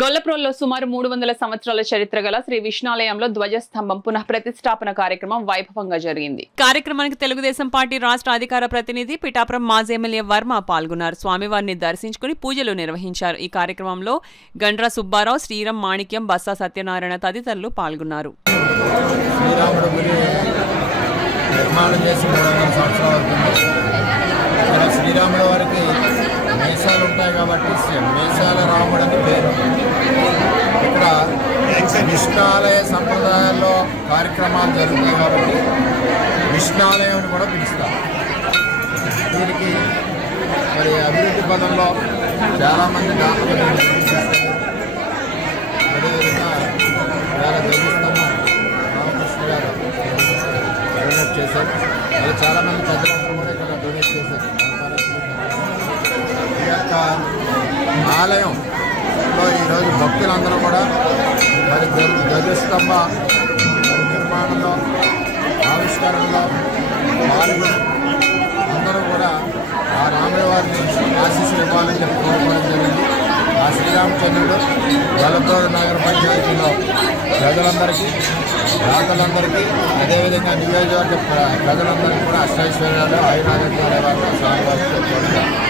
గొల్లప్రోల్లో సుమారు 300 సంవత్సరాల చరిత్ర గల శ్రీ విష్ణాలయంలో ధ్వజస్తంభం పునః ప్రతిష్టాపన కార్యక్రమం వైభవంగా జరిగింది. కార్యక్రమానికి తెలుగుదేశం పార్టీ రాష్ట్ర అధికార ప్రతినిధి పిఠాపురం మాజీ ఎమ్మెల్యే వర్మ పాల్గొన్నారు. స్వామివారిని దర్శించుకుని పూజలు నిర్వహించారు. ఈ కార్యక్రమంలో గండ్ర సుబ్బారావు, శ్రీరామ్ మాణిక్యం, బస్సా సత్యనారాయణ తదితరులు పాల్గొన్నారు. శ్రీరాముల వారికి మేషాలు ఉంటాయి కాబట్టి మేషాల రాముడు అని పేరు. ఇక్కడ విష్ణాలయ సంప్రదాయాల్లో కార్యక్రమాలు జరుగుతాయి కాబట్టి విష్ణాలయం అని కూడా పిలుస్తారు. దీనికి మరి అభివృద్ధి పదంలో చాలామంది దాతలు అదేవిధంగా వేల ధ్వజస్తంభం రామకృష్ణ గారు డొనేట్ చేశారు. మరి చాలామంది పెద్దలందరూ కూడా ఇక్కడ డొనేట్ చేశారు. ఈ యొక్క ఆలయంలో ఈరోజు భక్తులందరూ కూడా మరి ధ్వజస్తంభ నిర్మాణంలో ఆవిష్కరణలో పాల్గొని అందరూ కూడా ఆ రాముల వారిని ఆశీస్సులు ఇవ్వాలని చెప్పి కోరుకోవడం జరిగింది. ఆ శ్రీరామచంద్రుడు గొల్లప్రోలు నగర పంచాయతీలో ప్రజలందరికీ, దాతలందరికీ, అదేవిధంగా నియోజకవర్గ ప్రజలందరికీ కూడా అష్టైశ్వర్యాలు, ఆయురారోగ్యాల వారిని స్వామివారికి కోరుకుంటారు.